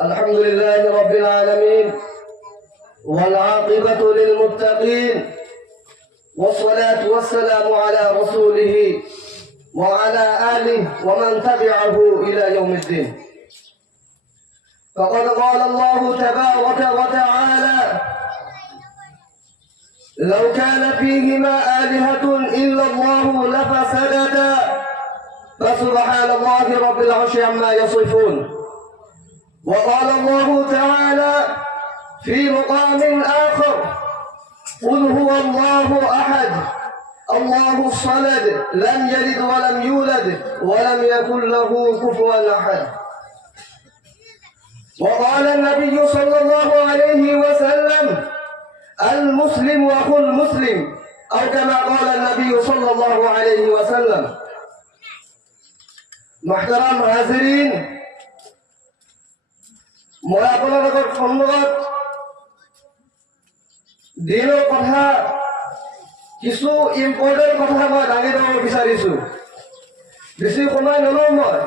الحمد لله رب العالمين والعاقبة للمتقين والصلاة والسلام على رسوله وعلى آله ومن تبعه إلى يوم الدين. فقد قال الله تبارك وتعالى لو كان فيهما آلهة إلا الله لفسدتا فسبحان الله رب العرش عما يصفون. وقال الله تعالى في مقام آخر قل هو الله أحد الله الصمد لم يلد ولم يولد ولم يكن له كفوا أحد. وقال النبي صلى الله عليه وسلم المسلم أخو المسلم. أو كما قال النبي صلى الله عليه وسلم محترم حاضرين মই আপোনালোকৰ সন্মুখত দিনৰ কথা কিছু ইম্পৰ্টেণ্ট কথা মই দাঙি ধৰিব বিচাৰিছো। বেছি সময় নলওঁ মই।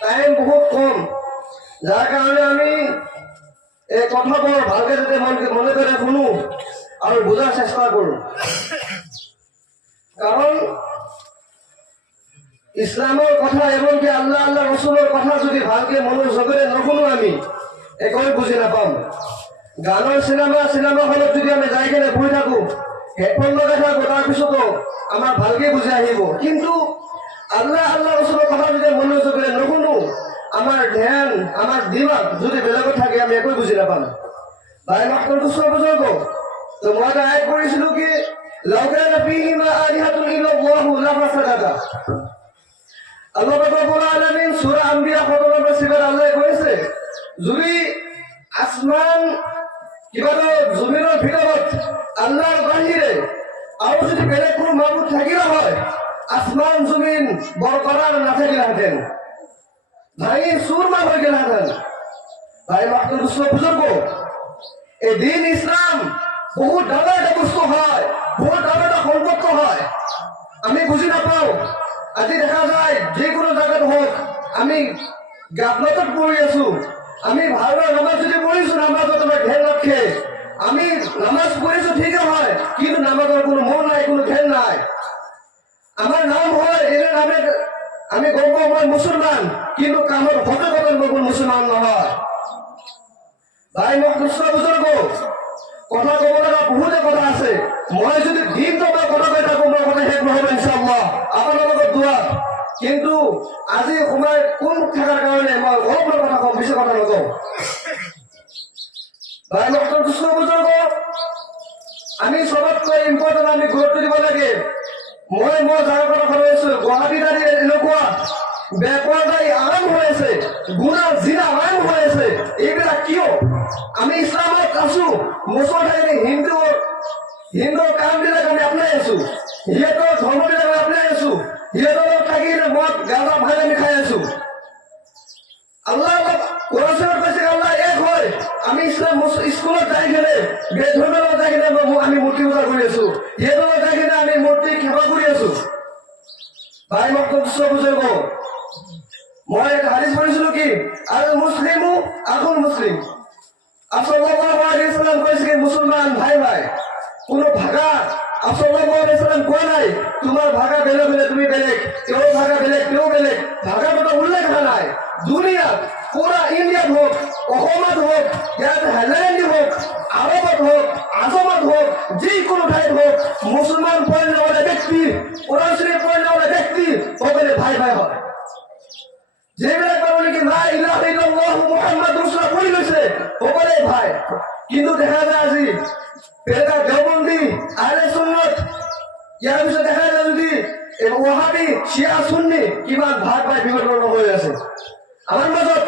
টাইম বহুত কম। যাৰ কাৰণে আমি এই কথাবোৰ ভালকে যাতে মন- মনে শুনো আৰু বুজাৰ চেষ্টা কৰোঁ। কাৰণ ইছলামৰ কথা এমনকি আল্লাহ আল্লাহ ৰচুলৰ কথা যদি ভালকে মনোযোগেৰে নুশুনো আমি একোৱে বুজি নাপাম গানৰ চিনেমা চিনেমা হলত যদি আমি যাই কেনে বহি থাকো, হেডফোন লগাই থাকো তাৰপিছতো আমাৰ ভালকে বুজি আহিব। কিন্তু আল্লাহ আল্লাহ ৰচুলৰ কথা যদি মনোযোগেৰে নুশুনো আমাৰ ধ্যান, আমাৰ দিমাগ যদি বেলেগত থাকে, আমি একোৱে বুজি নাপাম। ভাই মাষ্টৰ ওচৰ বুজুৰ্গ। তো মই আয়াত কৰিছিলো কি লগান ফিহিমা আলিহাতুন ইল্লাল্লাহু লা ফাসাদাতা আল্লাহ রব্বুল আলামিন সূরা আম্বিয়া 17 নম্বর সিফাত আল্লাহ কৈছে যদি আসমান কিবা এটা জমিনৰ ভিতৰত আল্লাহৰ বাহিৰে আৰু যদি বেলেগ কোনো মাবুদ থাকিলে হয়, আসমান জমিন বৰকৰাৰ নাথাকিলেহেঁতেন ভাঙি চুৰমা হৈ গেলহেঁতেন ভাই মাহতুল বুজুর্গ, এই দিন ইসলাম বহুত ডাঙৰ এটা বস্তু হয় বহুত ডাঙৰ এটা হয়। আমি বুজি নাপাওঁ আজি দেখা যায়, যিকোনো জেগাত হওক, আমি গাফলতত পৰি আছো। আমি ভালদৰে নামাজ যদি পঢ়িছো, নামাজত আমাৰ ধ্যান ৰাখে। আমি নামাজ পঢ়িছো, ঠিকে হয়, কিন্তু নামাজৰ কোনো মন নাই, কোনো ধ্যান নাই। আমাৰ নাম হয়, এনে নামে আমি গম পাওঁ, মই মুছলমান, কিন্তু কামত সতৰ্কতাত মই মুছলমান নহয়। ভাই মই কৃষ্ণ বুজুৰ্গ কথা ক'ব লগা বহুতে কথা আছে। মই যদি দিনটো মই কথা কৈ থাকো কথা শেষ নহ'ব ইনশাআল্লাহ। আপোনাৰ লগত দোৱা। কিন্তু আজি সময় কোন থকাৰ কাৰণে মই অলপ কথা কওঁ বেছি কথা নকওঁ। ভাই, মই কৃষ্ণ বুজুৰ্গ আমি চবতকৈ ইম্পৰ্টেণ্ট আমি গুৰুত্ব দিব লাগে। মই মই যাৰ কথা কৈ আছো গুৱাহাটীত আজি এনেকুৱা বেপৰদাৰী আৰম্ভ হৈ আছে, গুণা, জিনা আৰম্ভ হৈ আছে। এইবিলাক কিয়? আমি আছো মুছলমান হিন্দু হিন্দুৰ কামবিলাক আমি আপনাই আছো সিহঁতৰ ধৰ্মবিলাক আমি আপনাই আছো সিহঁতৰ লগত থাকি মদ, গাঁজা ভাই আমি খাই আছো আল্লাহ কোরআন কৈছে আল্লাহ এক হয়, আমি ইসলাম স্কুলত যাই কিনে বেধৰ্মের লগত যাই মই- আমি মূৰ্তি পূজা কৰি আছো সিহঁতৰ যাই কিনে আমি মূৰ্তি সেৱা কৰি আছো ভাই মোক বিশ্ব বুজুৰ্গ মই হাদিস পঢ়িছিলো কি আল মুছলিমু আকুল মুছলিম আচল্লাহ আলাইহিসসালাম কৈছে কি মুছলমান ভাই ভাই? কোনো ভাগা? আলাইহিসসালাম কোৱা নাই? তোমাৰ ভাগা বেলেগ বেলেগ তুমি বেলেগ সকলে ভাই ভাই হয়। যিবিলাক লা ইলাহা ইল্লাল্লাহ মুহাম্মাদ সকলে ভাই, কিন্তু দেখা যায় আজি সুন্নত ইয়াৰ পিছত দেখা যায় যদি ওহাবী শিয়া, সুন্নি, কিমান ভাগ ভাগ বিভক্ত হৈ আছে। আমাৰ মাজত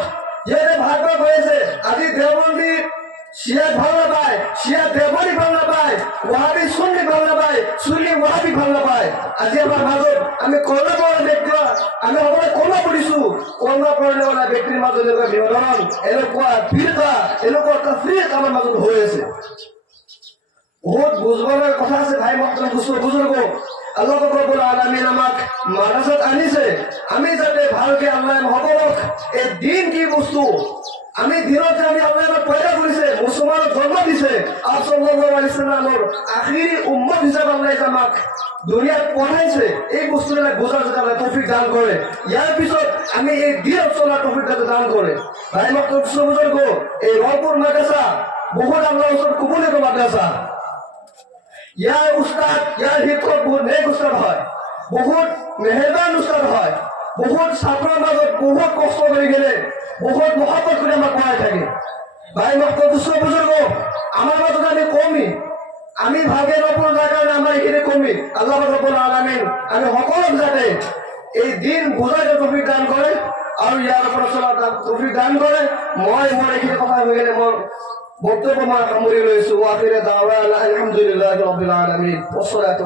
ইয়াতে ভাগ ভাগ হৈ আছে আজি দেওবন্দী শিয়াত ভালো নাপায় শিয়া দেৱৰী ভালো নাপায় ওহাবী সুন্নি ভালো নাপায় মাজত আমি কৰ্ণ পৰা ব্যক্তি আমি মানে ব্যক্তিৰ মাজত এনেকুৱা বিভাজন এনেকুৱা ফিৰকা এনেকুৱা তফৰিক মাজত হৈ আছে। বহুত লগা কথা আছে, ভাই মাত্ৰ বুজব বুজুৰ্গ আল্লাহ ৰব্বুল আলামিন আমাক মাদ্ৰাসাত আনিছে। আমি যাতে ভালকে আল্লাহ সকলক এই দিন কি বস্তু, আমি দিনত আমি আল্লাহ পয়দা দিছে। আলাইহি উম্মত হিচাপে আল্লাহ বহুত বহুত বহুত বহুত বহুত কষ্ট বহুত থাকে। ভাই মোক দুষ্ট আমাৰ মাজত আমি কমি আমি ভাগের নপৰাৰ দেখার আমরা এখানে কমি আল্লাহ আলামিন, আমি সকল যাতে এই দিন বুজাই তফিক দান কৰে আৰু ইয়াৰ ওপৰত চলা তফিক দান কৰে মই মোৰ এইখিনি কথা হৈ গেলে মোৰ বক্তব্য মই সামৰি লৈছো আখিৰে দাৱা আলহামদুলিল্লাহ ৰবিল আলমিন। ওচৰত